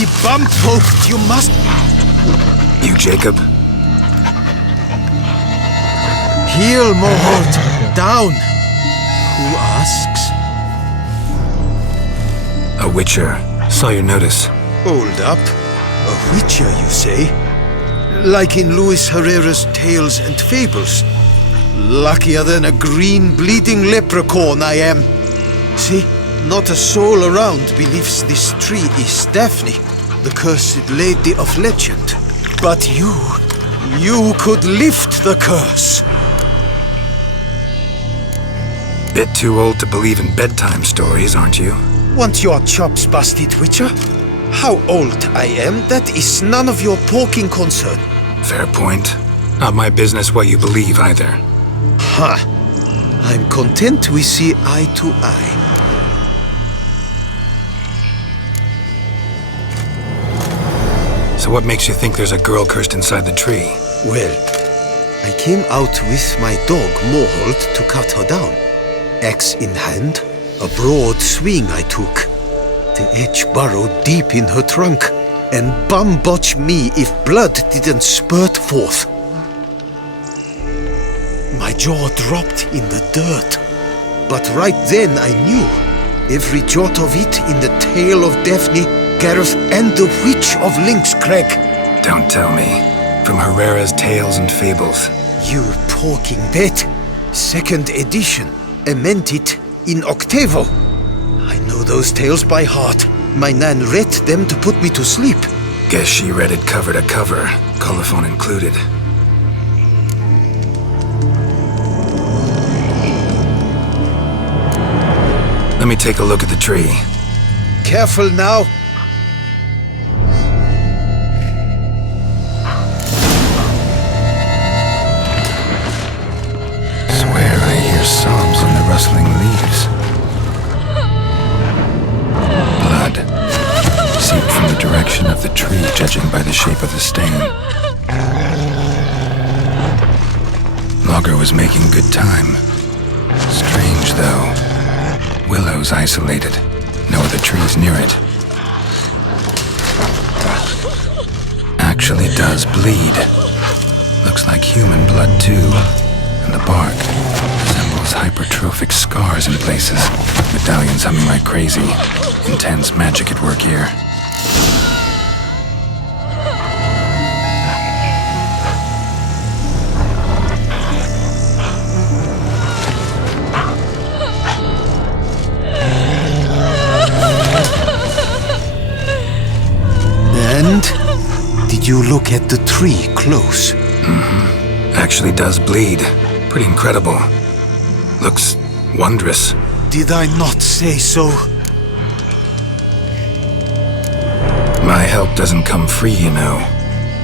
be bum-poked, you must... You, Jacob? Heel, Moholt. Down. Who asks? A witcher. Saw your notice. Hold up. A witcher, you say? Like in Luis Herrera's Tales and Fables. Luckier than a green, bleeding leprechaun I am. See, not a soul around believes this tree is Daphne, the cursed lady of legend. But you could lift the curse. Bit too old to believe in bedtime stories, aren't you? Want your chops busted, Witcher? How old I am, that is none of your poking concern. Fair point. Not my business what you believe either. Ha! I'm content we see eye to eye. So what makes you think there's a girl cursed inside the tree? Well, I came out with my dog, Moholt, to cut her down. Axe in hand, a broad swing I took. The edge burrowed deep in her trunk, and bum-botch me if blood didn't spurt forth. My jaw dropped in the dirt. But right then I knew. Every jot of it in the tale of Daphne, Gareth, and the Witch of Lynx Crag. Don't tell me. From Herrera's Tales and Fables. You talking that? Second edition. Amended in octavo. I know those tales by heart. My nan read them to put me to sleep. Guess she read it cover to cover, colophon included. Let me take a look at the tree. Careful now. Swear I hear sobs in the rustling leaves. Blood seeped from the direction of the tree, judging by the shape of the stain. Logger was making good time. Strange, though. Willow's isolated. No other trees near it. Actually does bleed. Looks like human blood, too. And the bark resembles hypertrophic scars in places. Medallions humming like crazy. Intense magic at work here. And did you look at the tree close? Mm-hmm. Actually does bleed. Pretty incredible. Looks wondrous. Did I not say so? My help doesn't come free, you know.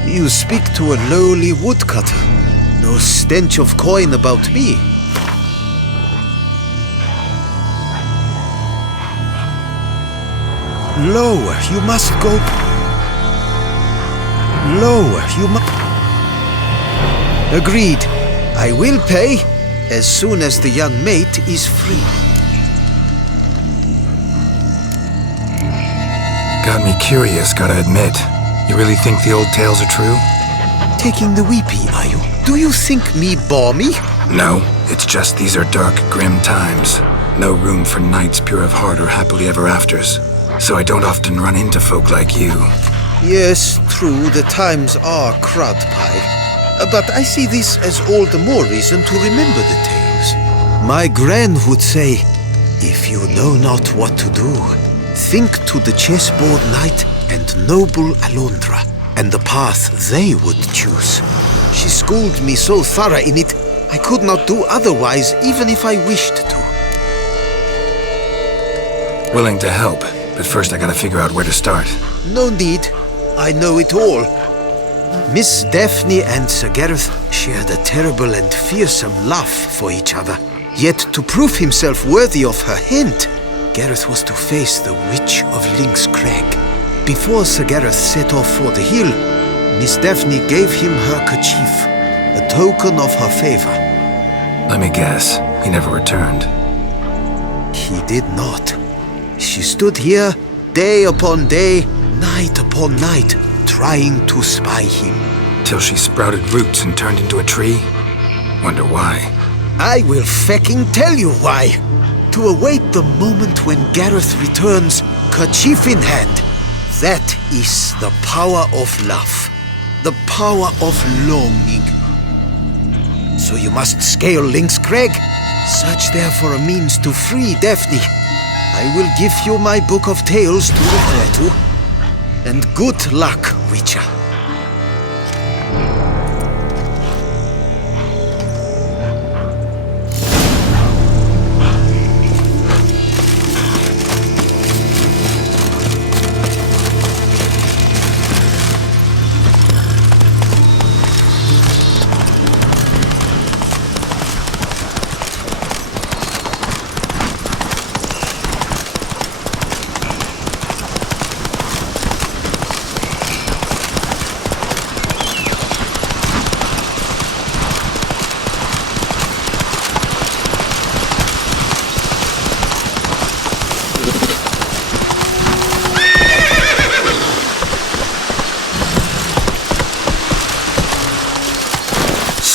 You speak to a lowly woodcutter. No stench of coin about me. Lower, you must go... Lower, you must... Agreed. I will pay as soon as the young mate is free. Got me curious, gotta admit. You really think the old tales are true? Taking the weepy, are you? Do you think me balmy? No, it's just these are dark, grim times. No room for knights pure of heart or happily ever afters. So I don't often run into folk like you. Yes, true, the times are crud pie. But I see this as all the more reason to remember the tales. My gran would say, if you know not what to do, think to the chessboard knight and noble Alondra, and the path they would choose. She schooled me so thorough in it, I could not do otherwise, even if I wished to. Willing to help, but first I gotta figure out where to start. No need. I know it all. Miss Daphne and Sir Gareth shared a terrible and fearsome love for each other. Yet to prove himself worthy of her hand, Gareth was to face the Witch of Lynx Crag. Before Sir Gareth set off for the hill, Miss Daphne gave him her kerchief, a token of her favor. Let me guess, he never returned. He did not. She stood here, day upon day, night upon night, trying to spy him. Till she sprouted roots and turned into a tree? Wonder why. I will fecking tell you why. To await the moment when Gareth returns, kerchief in hand. That is the power of love. The power of longing. So you must scale Link's Crag. Search there for a means to free Daphne. I will give you my book of tales to refer to. And good luck, Witcher.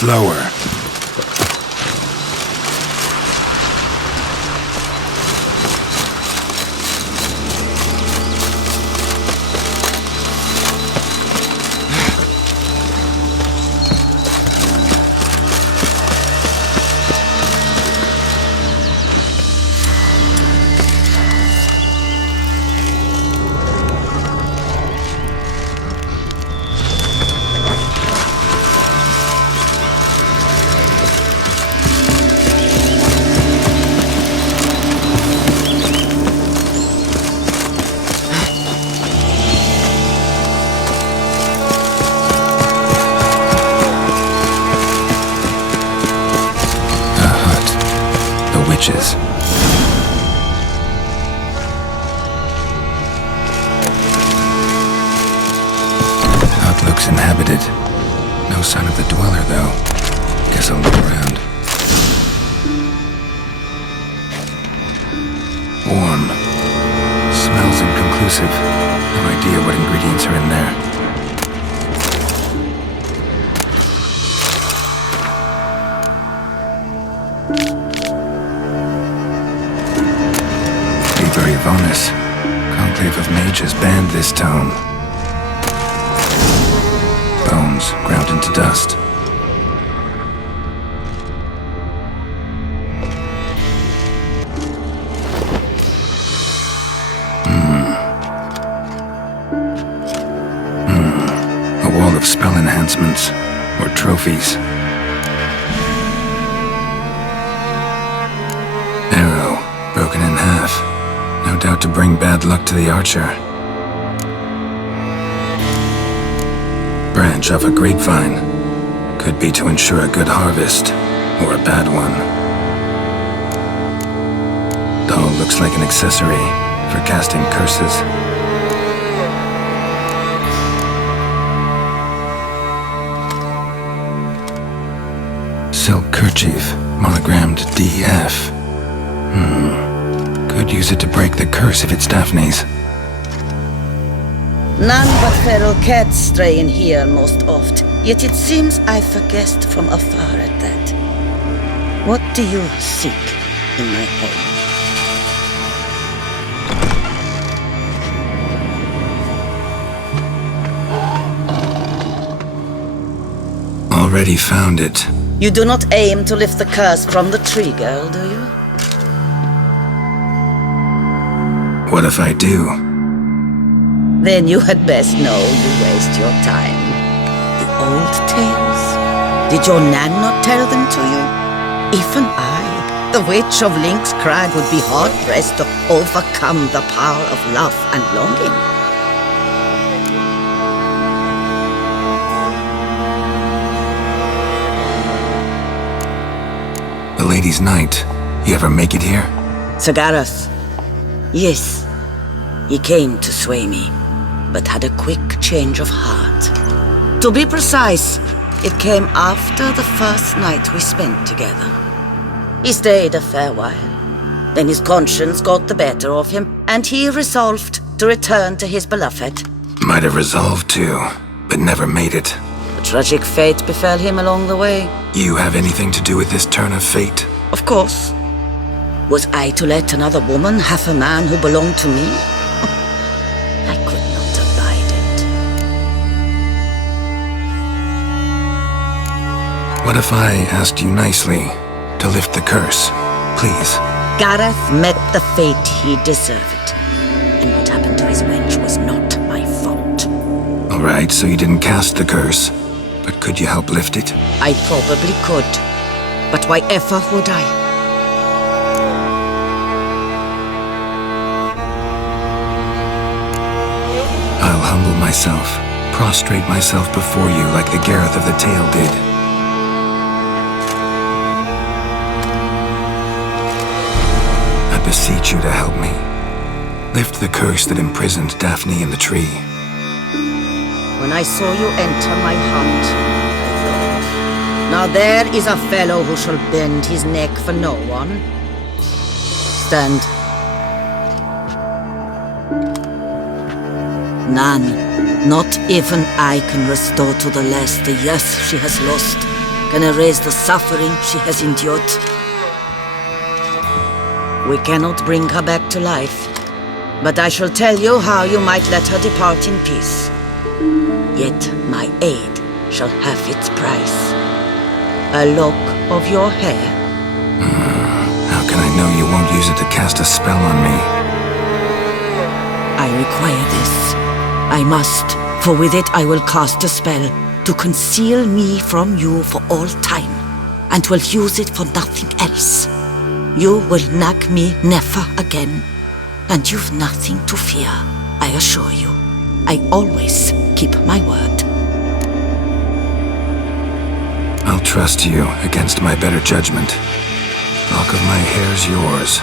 Slower. witches. Outlook's inhabited. No sign of the dweller, though. Guess I'll look around. Warm. Smells inconclusive. No idea what ingredients are in there. Bonus. Conclave of Mages banned this tome. Bones ground into dust. A wall of spell enhancements, or trophies. Arrow, broken in half. No doubt to bring bad luck to the archer. Branch off a grapevine. Could be to ensure a good harvest, or a bad one. Doll looks like an accessory for casting curses. Silk kerchief, monogrammed DF. Could use it to break the curse if it's Daphne's. None but feral cats stray in here most oft, yet it seems I've guessed from afar at that. What do you seek in my home? Already found it. You do not aim to lift the curse from the tree, girl, do you? What if I do? Then you had best know you waste your time. The old tales? Did your nan not tell them to you? Even I, the Witch of Link's Crag, would be hard-pressed to overcome the power of love and longing. The Lady's Night. You ever make it here? Sir Gareth. Yes, he came to sway me, but had a quick change of heart. To be precise, it came after the first night we spent together. He stayed a fair while. Then his conscience got the better of him, and he resolved to return to his beloved. Might have resolved to, but never made it. A tragic fate befell him along the way. You have anything to do with this turn of fate? Of course. Was I to let another woman have a man who belonged to me? I could not abide it. What if I asked you nicely to lift the curse, please? Gareth met the fate he deserved. And what happened to his wench was not my fault. Alright, so you didn't cast the curse, but could you help lift it? I probably could. But why ever would I? I'll humble myself, prostrate myself before you like the Geralt of the Tale did. I beseech you to help me. Lift the curse that imprisoned Daphne in the tree. When I saw you enter my heart, I thought, now there is a fellow who shall bend his neck for no one. Stand. None, not even I can restore to the lass the years she has lost, can erase the suffering she has endured. We cannot bring her back to life, but I shall tell you how you might let her depart in peace. Yet my aid shall have its price. A lock of your hair. How can I know you won't use it to cast a spell on me? I require this. I must, for with it I will cast a spell to conceal me from you for all time, and will use it for nothing else. You will nag me never again, and you've nothing to fear, I assure you. I always keep my word. I'll trust you against my better judgment. Lock of my hair's yours.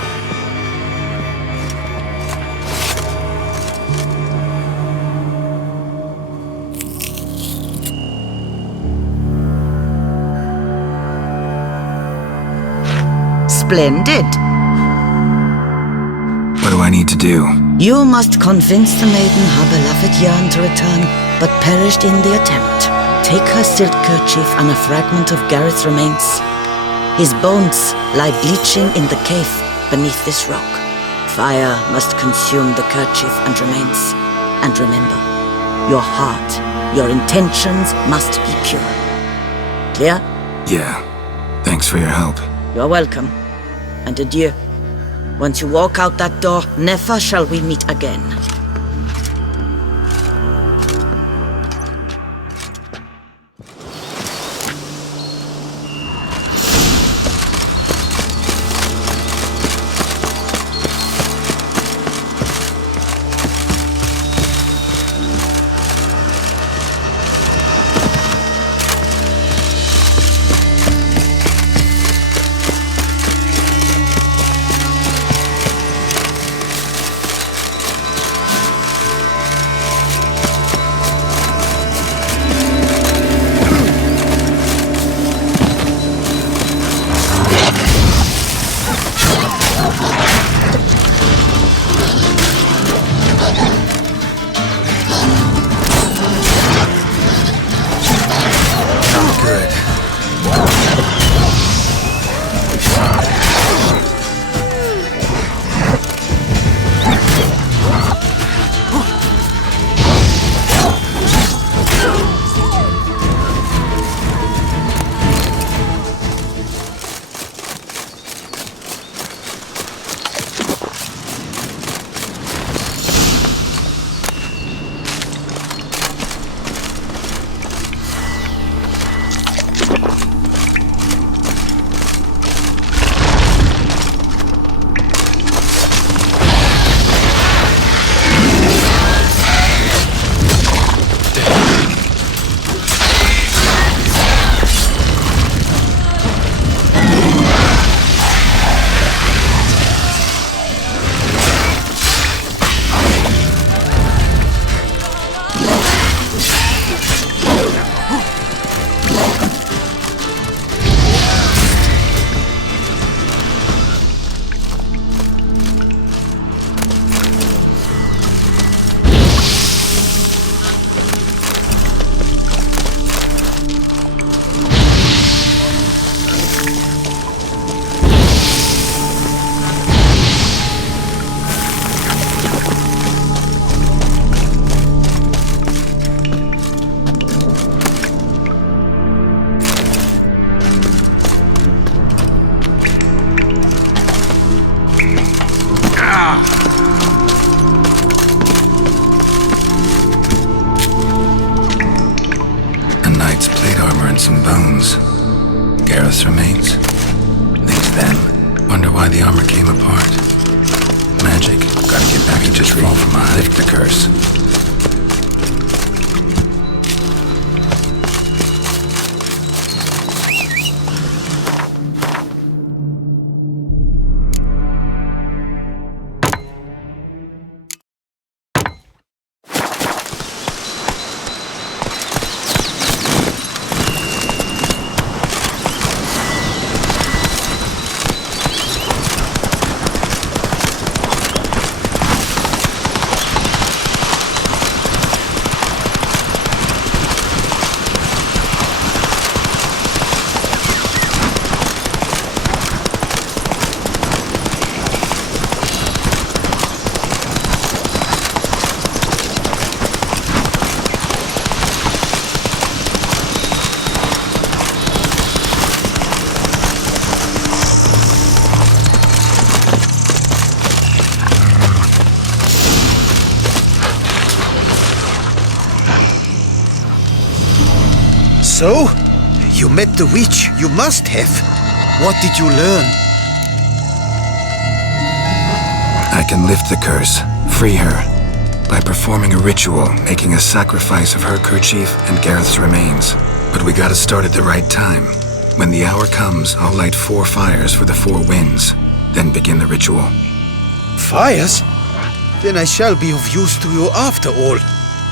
Splendid. What do I need to do? You must convince the maiden her beloved yearned to return, but perished in the attempt. Take her silk kerchief and a fragment of Gareth's remains. His bones lie bleaching in the cave beneath this rock. Fire must consume the kerchief and remains. And remember, your heart, your intentions must be pure. Clear? Yeah. Thanks for your help. You're welcome. And adieu. Once you walk out that door, never shall we meet again. Gareth's remains? These then? Wonder why the armor came apart. Magic. Gotta get back to the tree. Fall from high. Lift the curse. So? You met the witch. You must have. What did you learn? I can lift the curse, free her, by performing a ritual, making a sacrifice of her kerchief and Gareth's remains. But we gotta start at the right time. When the hour comes, I'll light 4 fires for the 4 winds, then begin the ritual. Fires? Then I shall be of use to you after all.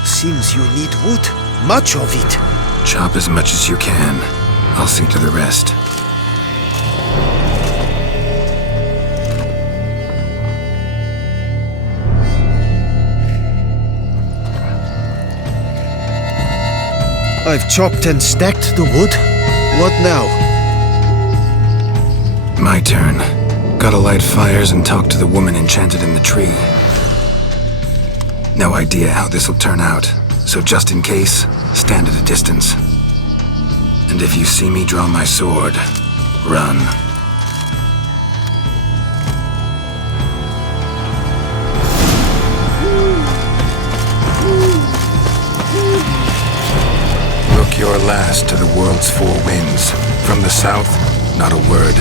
Seems you need wood. Much of it. Chop as much as you can. I'll see to the rest. I've chopped and stacked the wood. What now? My turn. Gotta light fires and talk to the woman enchanted in the tree. No idea how this'll turn out, so just in case, stand at a distance. And if you see me draw my sword, run. Look your last to the world's 4 winds. From the south, not a word.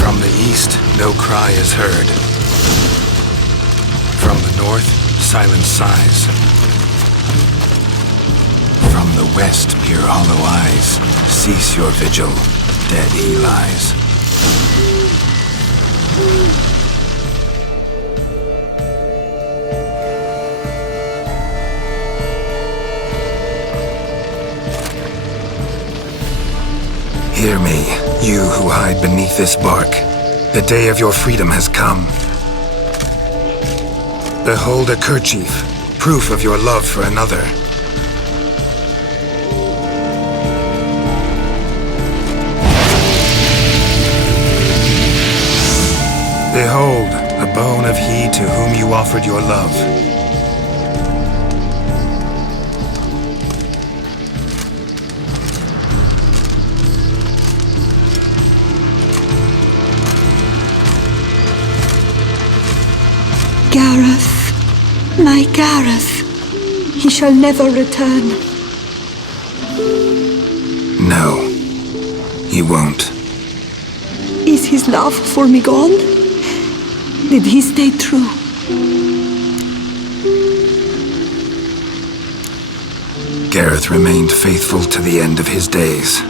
From the east, no cry is heard. From the north, silent sighs. From the west, peer hollow eyes. Cease your vigil, dead he lies. Hear me, you who hide beneath this bark. The day of your freedom has come. Behold a kerchief, proof of your love for another. Behold, a bone of he to whom you offered your love. Gareth, my Gareth, he shall never return. No, he won't. Is his love for me gone? Did he stay true? Gareth remained faithful to the end of his days.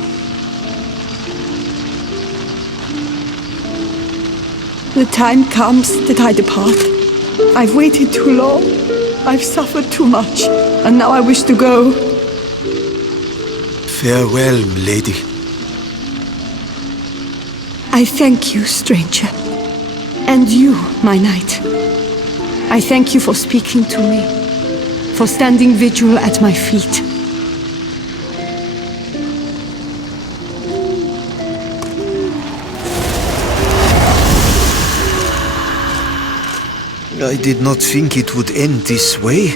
The time comes that I depart. I've waited too long. I've suffered too much. And now I wish to go. Farewell, milady. I thank you, stranger. And you, my knight. I thank you for speaking to me. For standing vigil at my feet. I did not think it would end this way.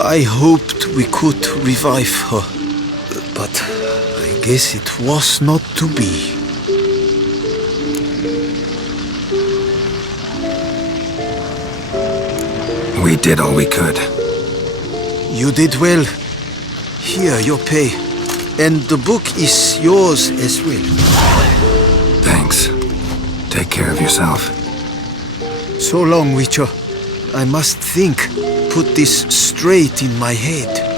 I hoped we could revive her. But I guess it was not to be. We did all we could. You did well. Here, your pay. And the book is yours as well. Thanks. Take care of yourself. So long, Witcher. I must think. Put this straight in my head.